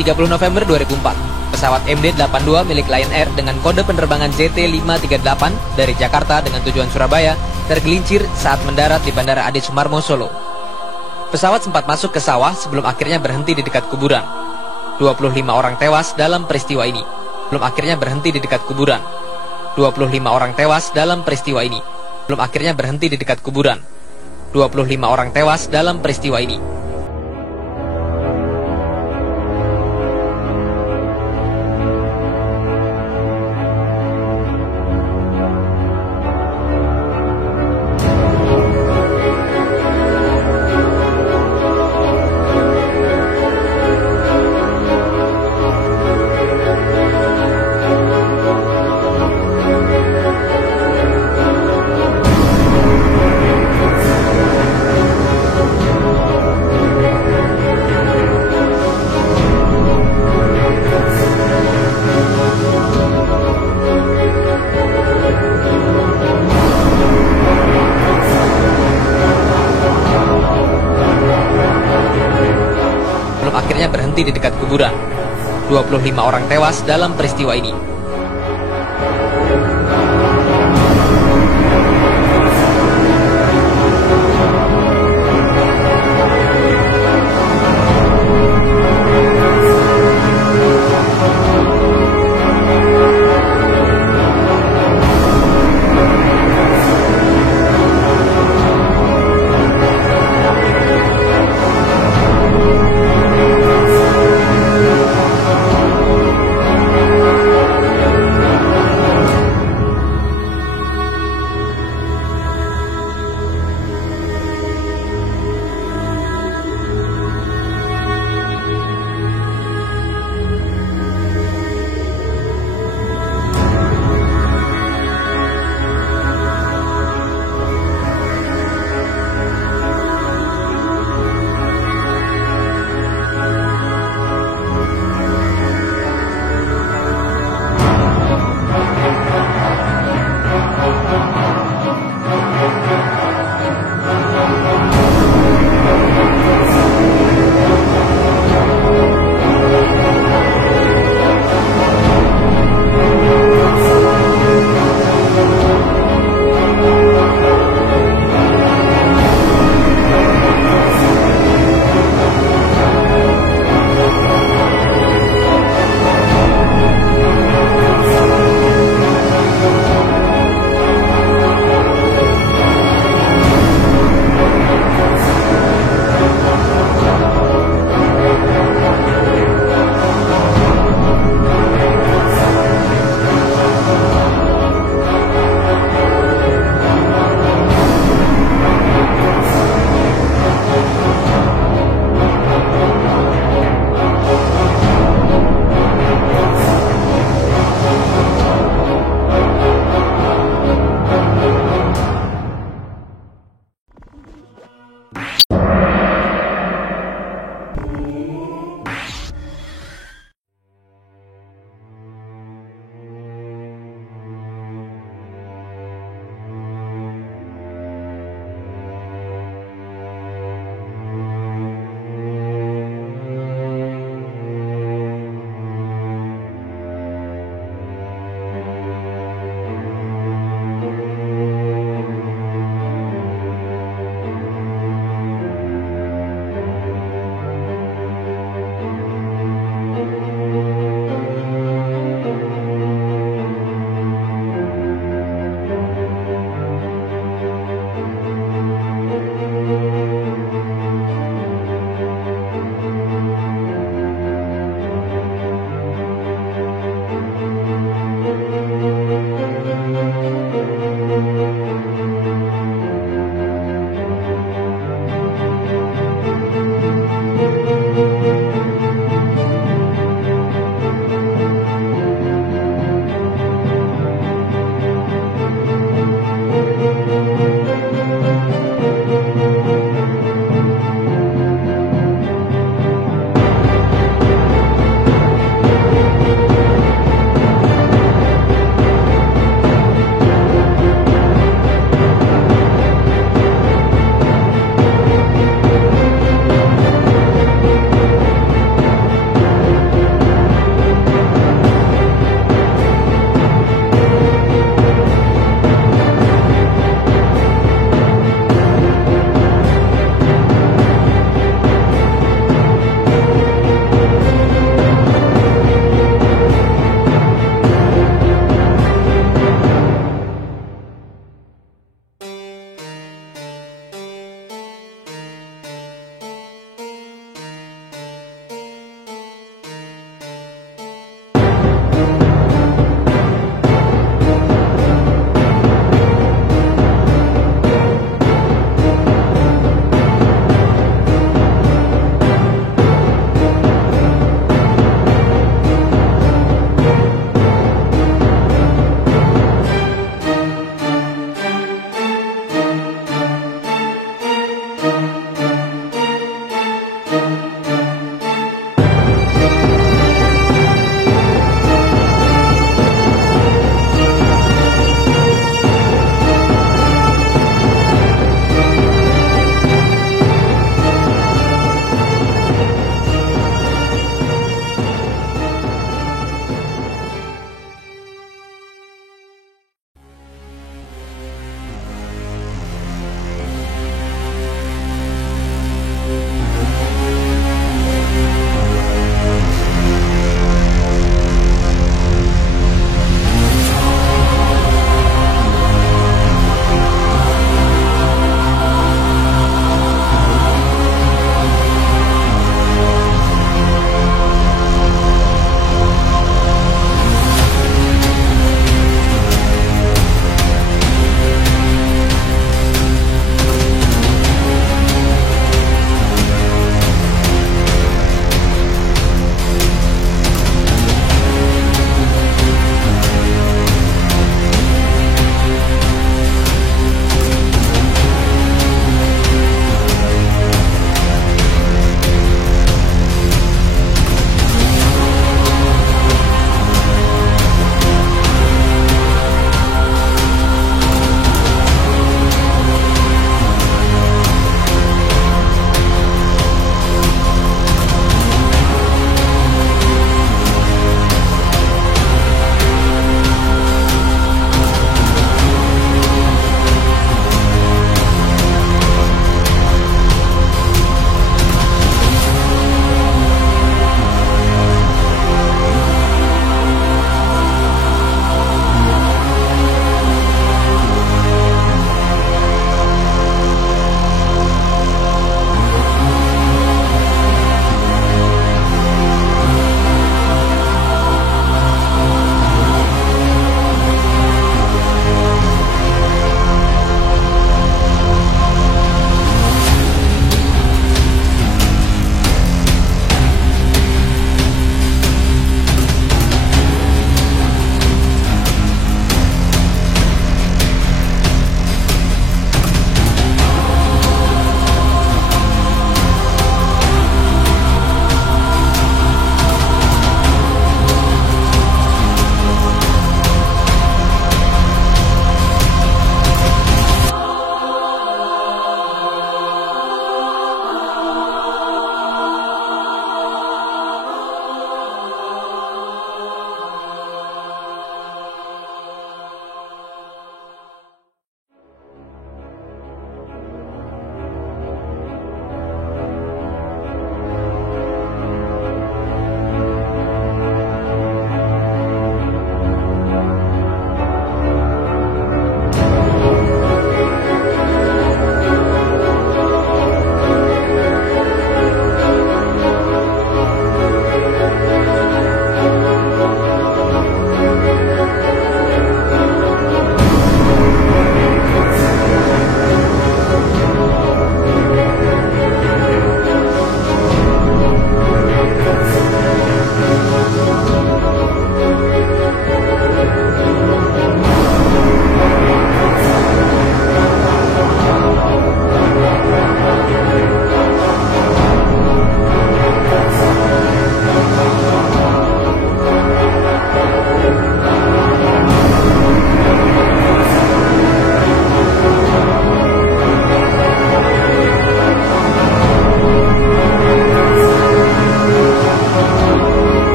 30 November 2004, pesawat MD-82 milik Lion Air dengan kode penerbangan JT538 dari Jakarta dengan tujuan Surabaya tergelincir saat mendarat di Bandara Adi Sumarmo, Solo. Pesawat sempat masuk ke sawah sebelum akhirnya berhenti di dekat kuburan. 25 orang tewas dalam peristiwa ini. Belum akhirnya berhenti di dekat kuburan. 25 orang tewas dalam peristiwa ini. Belum akhirnya berhenti di dekat kuburan. 25 orang tewas dalam peristiwa ini. Akhirnya berhenti di dekat kuburan. 25 orang tewas dalam peristiwa ini.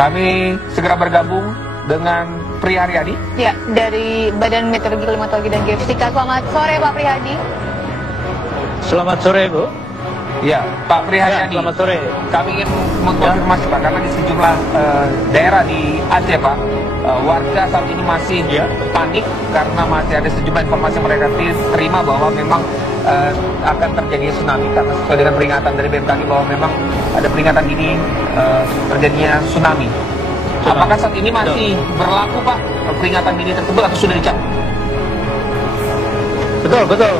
Kami segera bergabung dengan Priharyadi. Ya, dari Badan Meteorologi, Klimatologi dan Geofisika. Selamat sore Pak Prihadi. Selamat sore Bu. Ya, Pak Priharyadi. Selamat sore. Kami ingin mengkonfirmasi Pak, karena di sejumlah daerah di Aceh Pak, warga saat ini masih panik karena masih ada sejumlah informasi yang mereka terima bahwa memang akan terjadi tsunami, karena sesuai dengan peringatan dari BMKG bahwa memang ada peringatan dini terjadinya tsunami. Apakah saat ini masih berlaku Pak peringatan dini tersebut atau sudah dicabut? Betul.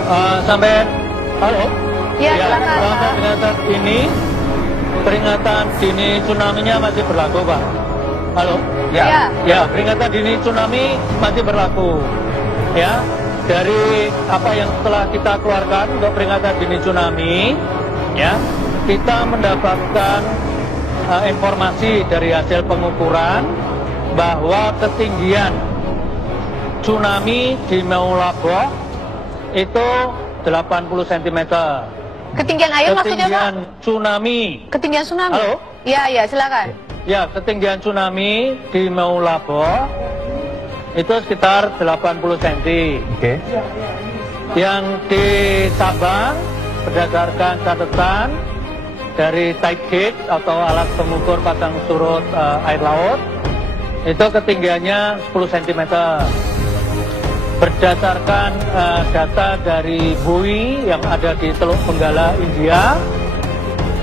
Sampai halo. Ya, silakan Pak. Sampai dengan saat ini peringatan dini tsunami-nya masih berlaku Pak. Halo. Ya, peringatan dini tsunami masih berlaku. Ya, dari apa yang telah kita keluarkan untuk peringatan dini tsunami, ya, kita mendapatkan informasi dari hasil pengukuran bahwa ketinggian tsunami di Meulaboh itu 80 cm. Ketinggian air maksudnya Pak? Ketinggian tsunami. Ketinggian tsunami? Halo? Ya, silakan. Ya, ketinggian tsunami di Meulaboh itu sekitar 80 cm. Oke. Yang di Sabang, berdasarkan catatan dari tide gauge atau alat pengukur pasang surut air laut, itu ketinggiannya 10 cm. Berdasarkan data dari buoy yang ada di Teluk Benggala, India,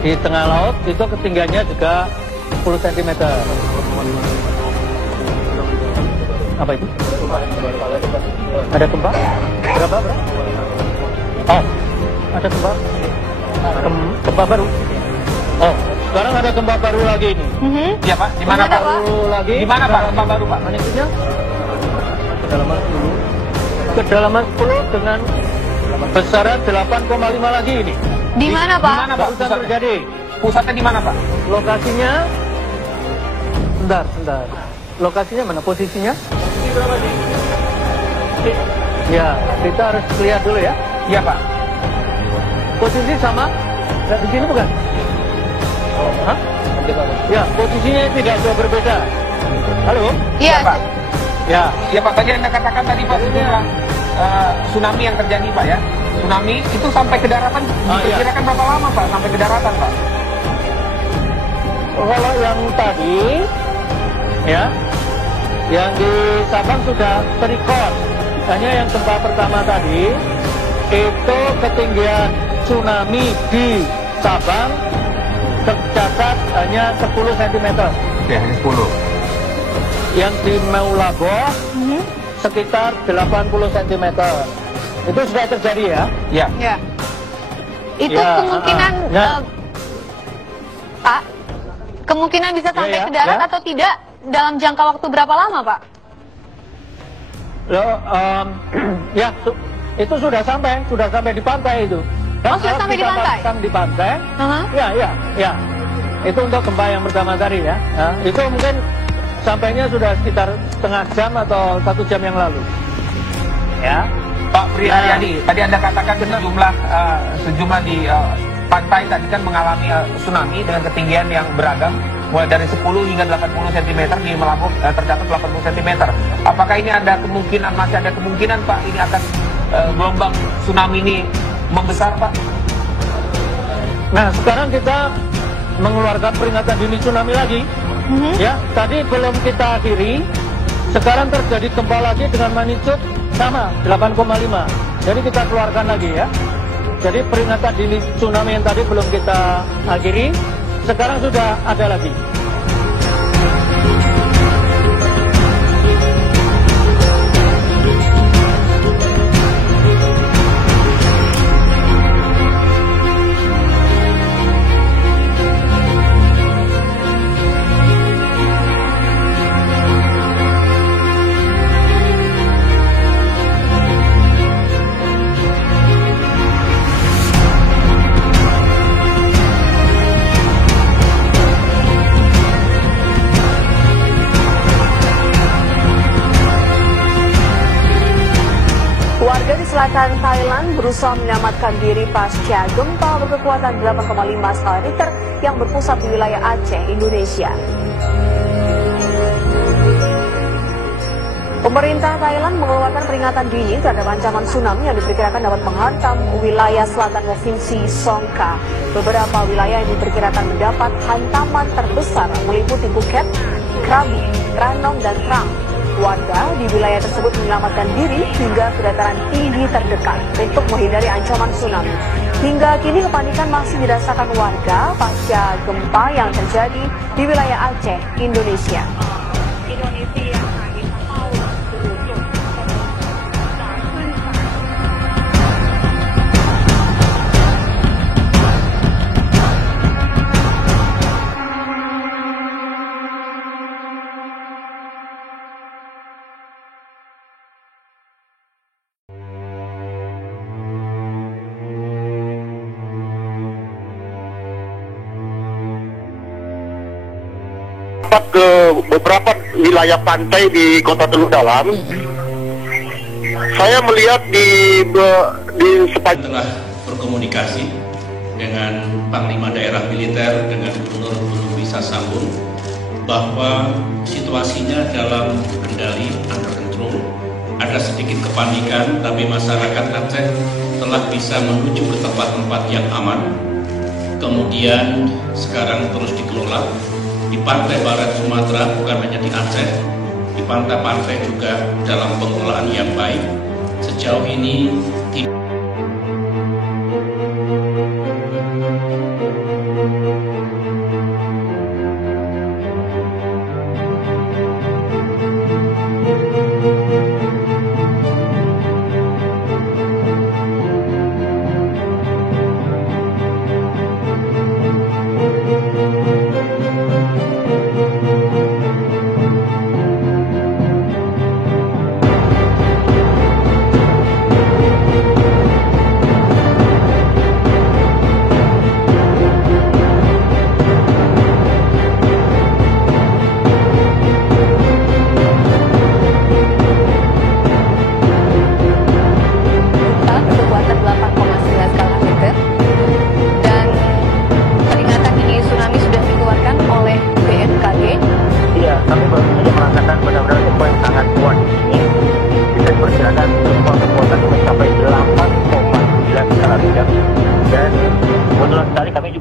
di tengah laut, itu ketinggiannya juga 10 cm. Apa itu? Ada gempa? Berapa? Oh, ada gempa? Gempa baru? Oh, sekarang ada gempa baru lagi ini. Iya Pak, di mana Pak? Baru lagi. Di mana Pak gempa baru Pak? Magnitudenya? Kedalaman 10. Kedalaman 10 dengan besaran 8,5 lagi ini. Di mana Pak? Di mana Pak? Barusan terjadi. Pusatnya di mana Pak? Lokasinya, bentar. Lokasinya mana? Posisinya? Ya, kita harus lihat dulu ya. Iya Pak. Posisi sama? Nggak di sini bukan? Hah? Ya, posisinya tidak jauh berbeda. Halo? Iya Pak. Ya. Ya Pak, tadi Anda katakan tadi Pak sejumlah tsunami yang terjadi Pak ya. Tsunami itu sampai ke daratan diperkirakan berapa lama Pak sampai ke daratan Pak? Kalau yang tadi, ya, yang di Sabang sudah terikot. Hanya yang gempa pertama tadi, itu ketinggian tsunami di Sabang tercatat hanya 10 cm. Oke, hanya 10. Yang di Meulaboh sekitar 80 cm. Itu sudah terjadi ya? Ya. Itu Ya, kemungkinan Pak, kemungkinan bisa sampai ke darat atau tidak dalam jangka waktu berapa lama Pak? Ya, itu sudah sampai di pantai itu. Oh, sudah sampai di pantai? Di pantai. Ya. Itu untuk gempa yang pertama tadi ya. Itu mungkin sampainya sudah sekitar setengah jam atau 1 jam yang lalu. Ya. Pak Priharyadi, tadi Anda katakan sejumlah di pantai tadi kan mengalami tsunami dengan ketinggian yang beragam, mulai dari 10 hingga 80 cm, di Meulaboh tercatat 80 cm. Apakah ini masih ada kemungkinan Pak ini akan gelombang tsunami ini membesar Pak? Nah, sekarang kita mengeluarkan peringatan dini tsunami lagi. Ya, tadi belum kita akhiri. Sekarang terjadi gempa lagi dengan magnitudo sama 8,5. Jadi kita keluarkan lagi ya. Jadi peringatan dini tsunami yang tadi belum kita akhiri, sekarang sudah ada lagi. Warga di selatan Thailand berusaha menyelamatkan diri pasca gempa berkekuatan 8,5 skala Richter yang berpusat di wilayah Aceh, Indonesia. Pemerintah Thailand mengeluarkan peringatan dini terhadap ancaman tsunami yang diperkirakan dapat menghantam wilayah selatan provinsi Songkha. Beberapa wilayah yang diperkirakan mendapat hantaman terbesar meliputi Phuket, Krabi, Ranong, dan Trang. Warga di wilayah tersebut menyelamatkan diri hingga ke dataran tinggi terdekat untuk menghindari ancaman tsunami. Hingga kini kepanikan masih dirasakan warga pasca gempa yang terjadi di wilayah Aceh, Indonesia. Ke beberapa wilayah pantai di Kota Teluk Dalam, saya melihat di sepanjang telah berkomunikasi dengan Panglima Daerah Militer dengan Gubernur Bulu Bisa Sambung bahwa situasinya dalam kendali, under control. Ada sedikit kepanikan, tapi masyarakat Aceh telah bisa menuju ke tempat-tempat yang aman. Kemudian sekarang terus dikelola di pantai barat Sumatera, bukan hanya di Aceh, di pantai-pantai juga dalam pengelolaan yang baik. Sejauh ini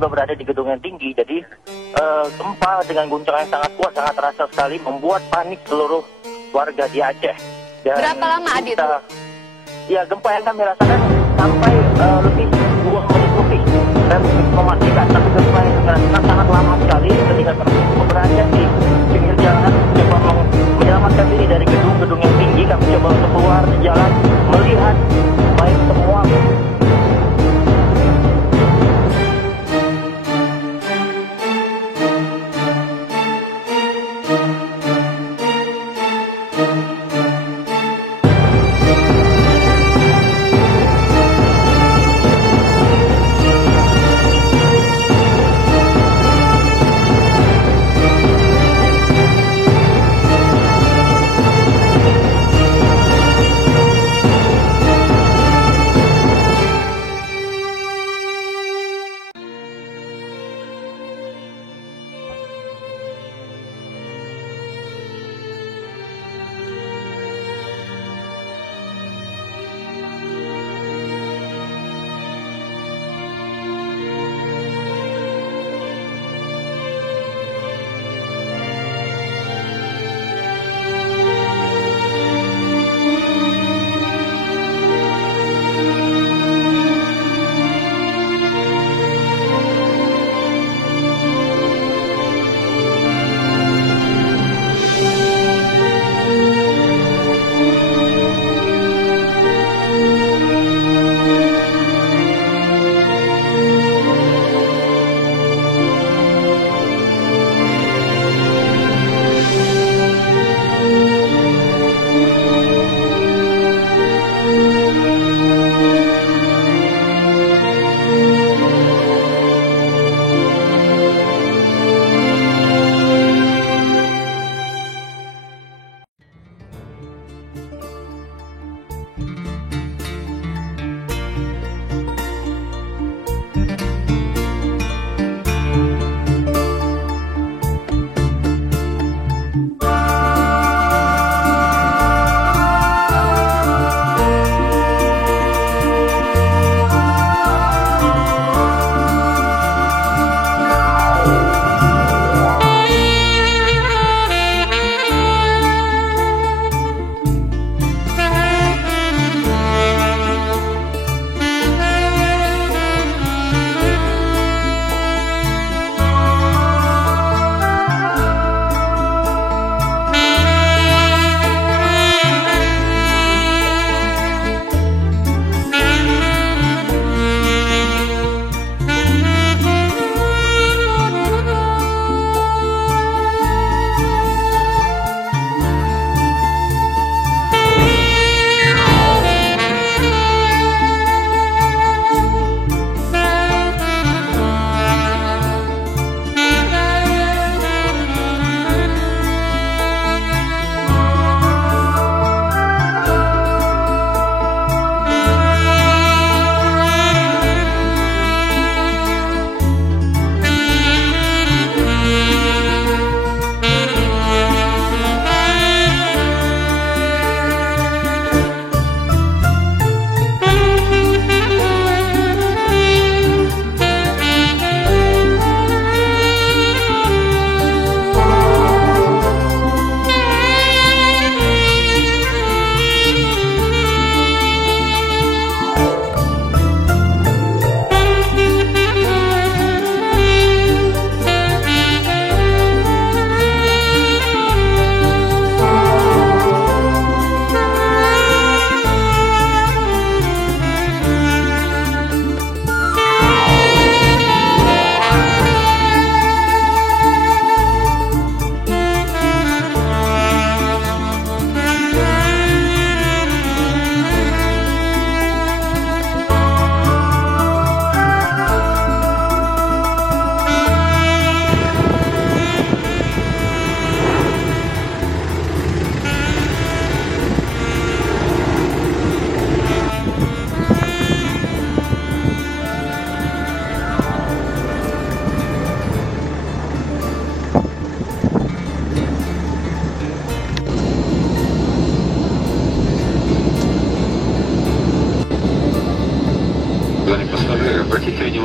berada di gedung yang tinggi, jadi gempa dengan guncangan yang sangat kuat, sangat terasa sekali, membuat panik seluruh warga di Aceh. Dan berapa lama, Adit? Ya, gempa yang kami rasakan sampai lebih 2 menit lebih. Saya memastikan, tapi gempa yang kami rasakan sangat lama sekali ketika kami berada di pinggir jalan, coba menyelamatkan diri dari gedung-gedung yang tinggi. Kami coba untuk keluar di jalan, melihat baik semua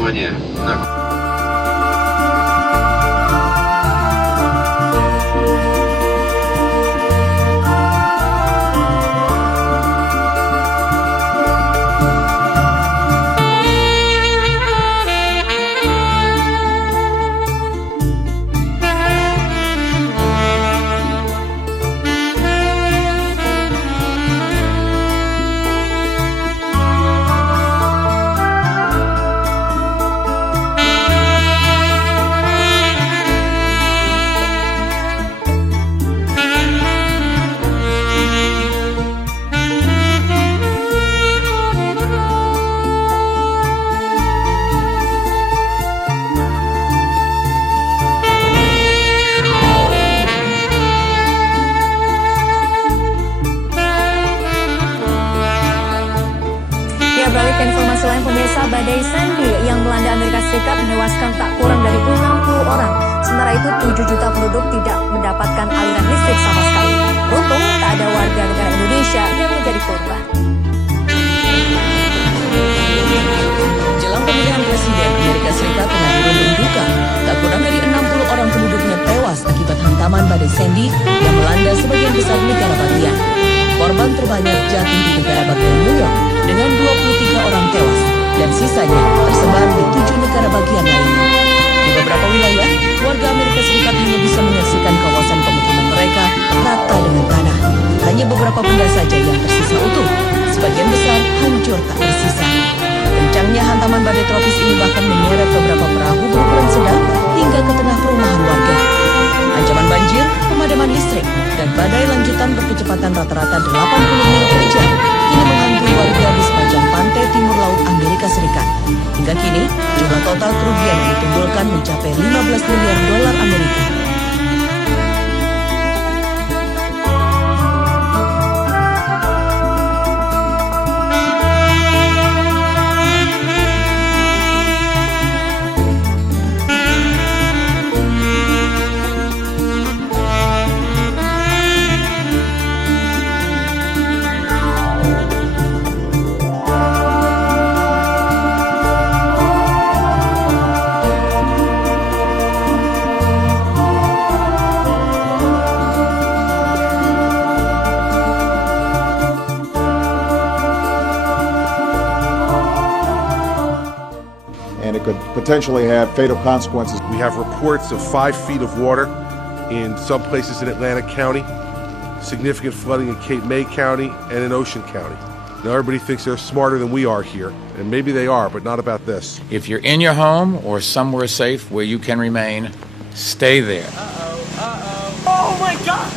semuanya. Beralih ke informasi lain, pemirsa, badai Sandy yang melanda Amerika Serikat menewaskan tak kurang dari 60 orang. Sementara itu 7 juta penduduk tidak mendapatkan aliran listrik sama sekali. Beruntung tak ada warga negara Indonesia yang menjadi korban. Jelang pemilihan presiden, Amerika Serikat tengah dirundung duka. Tak kurang dari 60 orang penduduknya tewas akibat hantaman badai Sandy yang melanda sebagian besar negara bagian. Korban terbanyak jatuh di negara bagian New York dengan 23 orang tewas dan sisanya tersebar di 7 negara bagian lainnya. Di beberapa wilayah, warga Amerika Serikat hanya bisa menyaksikan kawasan pemukiman mereka rata dengan tanah. Hanya beberapa benda saja yang tersisa utuh. Sebagian besar hancur tak tersisa. Kencangnya hantaman badai tropis ini bahkan menyeret beberapa perahu berukuran sedang hingga ke tengah perumahan warga. Ancaman banjir, pemadaman listrik, dan badai lanjutan berkecepatan rata-rata 80 mil per jam kini menghantui warga di sepanjang pantai timur laut Amerika Serikat. Hingga kini, jumlah total kerugian yang ditimbulkan mencapai 15 miliar dolar Amerika. And it could potentially have fatal consequences. We have reports of 5 feet of water in some places in Atlantic County, significant flooding in Cape May County and in Ocean County. Now everybody thinks they're smarter than we are here, and maybe they are, but not about this. If you're in your home or somewhere safe where you can remain, stay there. Oh my God!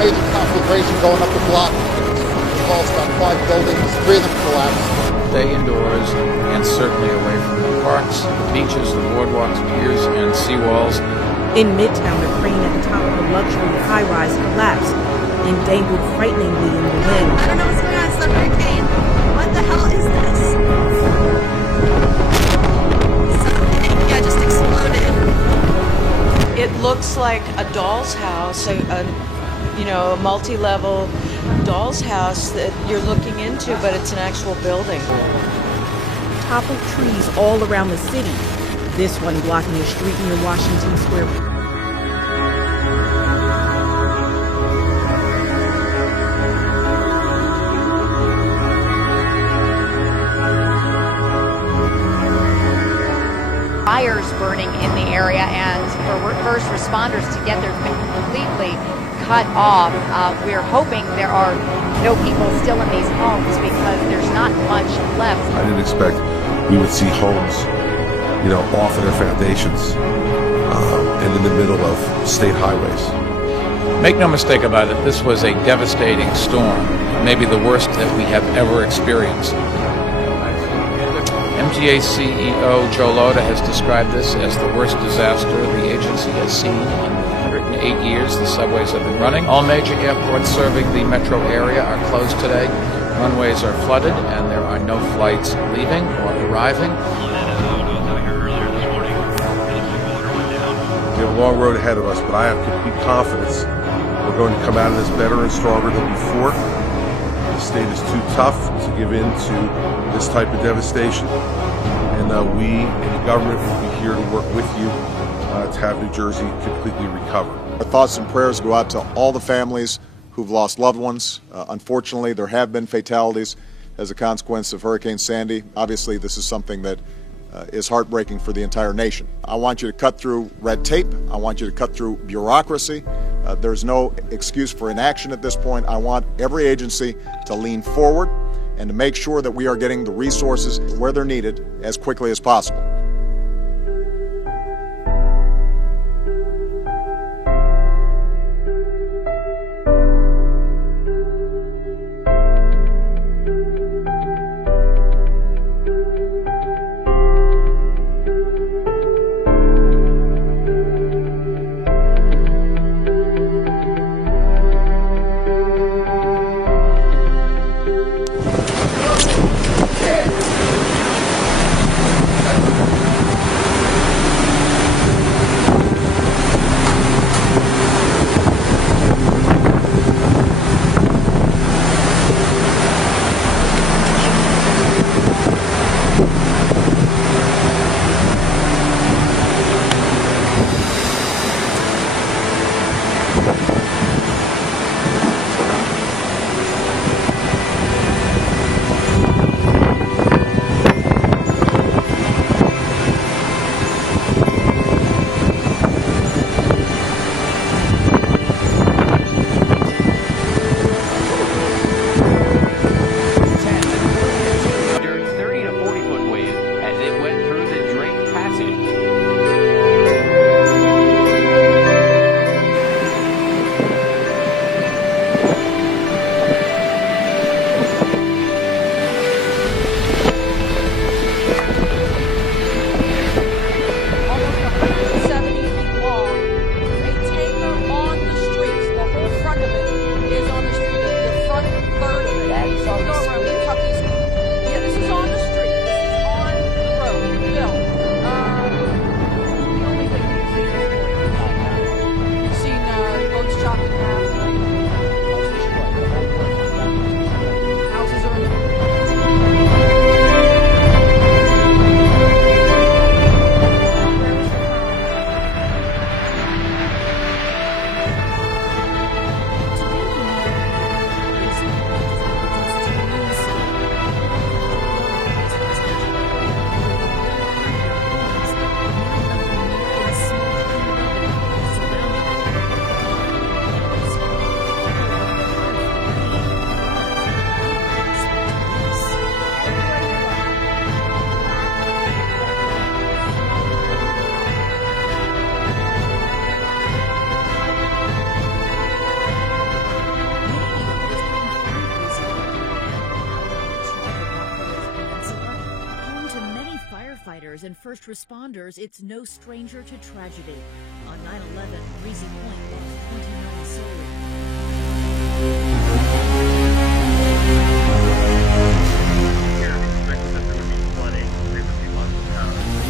Major conflagration going up the block. Falls about 5 buildings, 3 of them collapsed. Stay indoors and certainly away from the parks, the beaches, the boardwalks, piers, and seawalls. In Midtown, a crane at the top of a luxury high-rise collapsed and dangled frighteningly in the wind. I don't know what's going on. It's a hurricane. What the hell is this? Something, yeah, just exploded. It looks like a doll's house, a multi-level doll's house that you're looking into, but it's an actual building. Toppled trees all around the city. This one blocking a street near Washington Square. Fires burning in the area, and for first responders, responders to get there has been completely cut off. We're hoping there are no people still in these homes because there's not much left. I didn't expect we would see homes, off of their foundations and in the middle of state highways. Make no mistake about it, this was a devastating storm, maybe the worst that we have ever experienced. MTA CEO Joe Lhota has described this as the worst disaster the agency has seen in 108 years the subways have been running. All major airports serving the metro area are closed today. Runways are flooded and there are no flights leaving or arriving. We have a long road ahead of us, but I have complete confidence we're going to come out of this better and stronger than before. The state is too tough to give in to this type of devastation, and we in the government will be here to work with you to have New Jersey completely recover. Our thoughts and prayers go out to all the families who've lost loved ones. Unfortunately, there have been fatalities as a consequence of Hurricane Sandy. Obviously, this is something that is heartbreaking for the entire nation. I want you to cut through red tape. I want you to cut through bureaucracy. There's no excuse for inaction at this point. I want every agency to lean forward and to make sure that we are getting the resources where they're needed as quickly as possible. And first responders, it's no stranger to tragedy. On 9/11, Breezy Point lost 29 souls. Here, expected that there would be flooding previously months ago.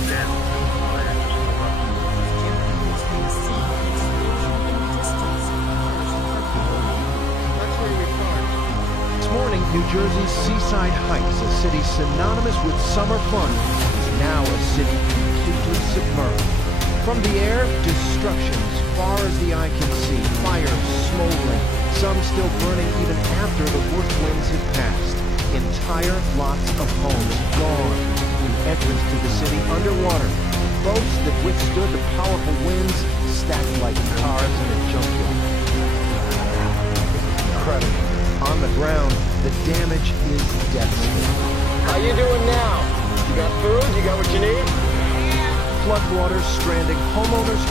Then, fire just This morning, New Jersey's Seaside Heights, a city synonymous with summer fun, now a city completely submerged. From the air, destruction as far as the eye can see, fires smoldering, some still burning even after the worst winds have passed. Entire lots of homes gone, the entrance to the city underwater, boats that withstood the powerful winds stacked like cars in a junkyard. Incredible. On the ground, the damage is devastating. How you doing now? You got food? You got what you need? Floodwaters stranding homeowners.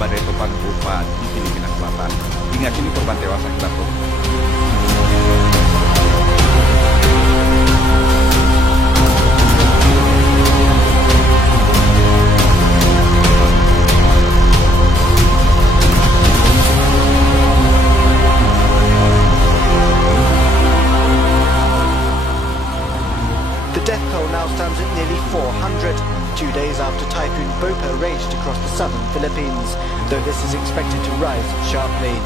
Badai topan berupa di Filipina Selatan. Hingga kini korban tewas akibat The death toll now stands at nearly 400, 2 days after Typhoon Bopa raged across the southern Philippines, though this is expected to rise sharply.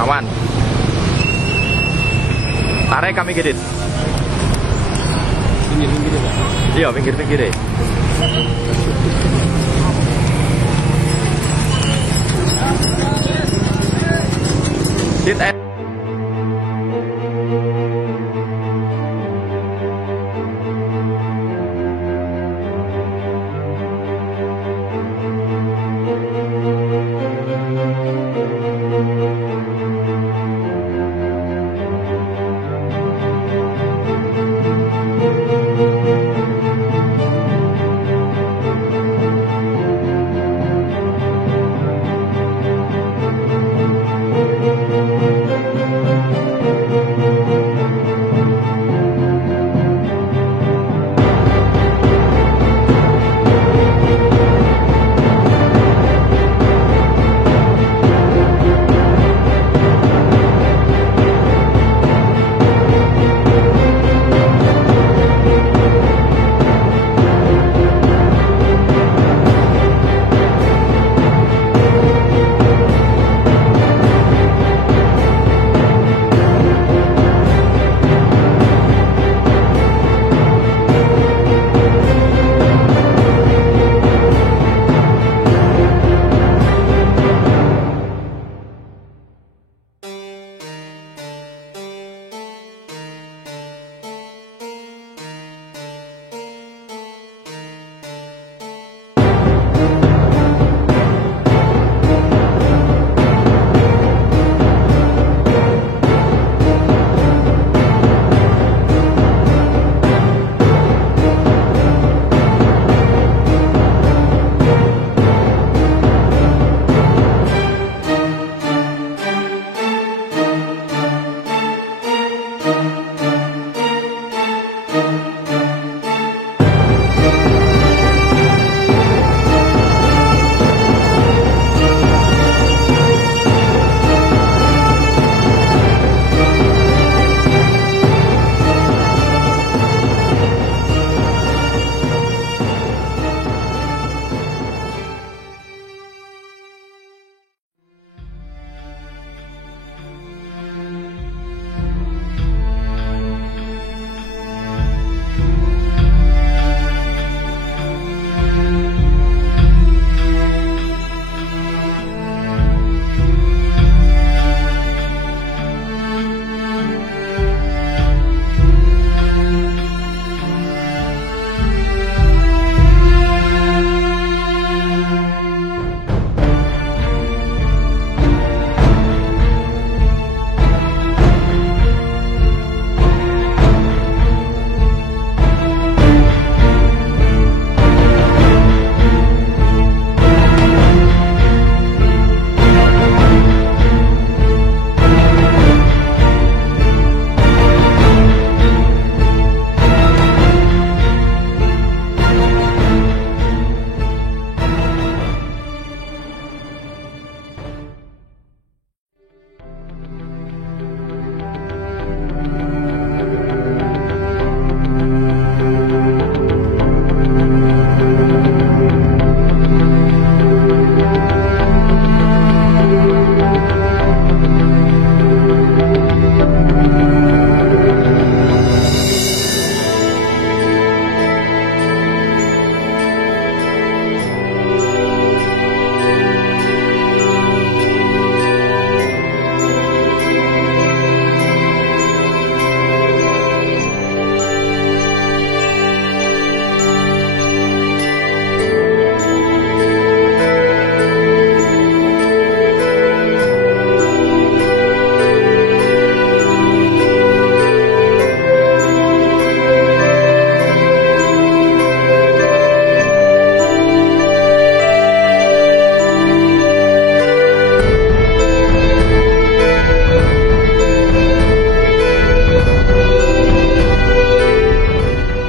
awan. Tarik kami gede. Pinggir-pinggir ya? Iya, pinggir-pinggir ya.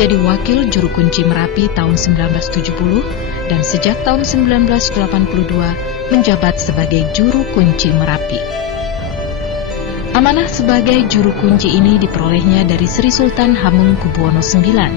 Jadi wakil juru kunci Merapi tahun 1970 dan sejak tahun 1982 menjabat sebagai juru kunci Merapi. Amanah sebagai juru kunci ini diperolehnya dari Sri Sultan Hamengkubuwono IX.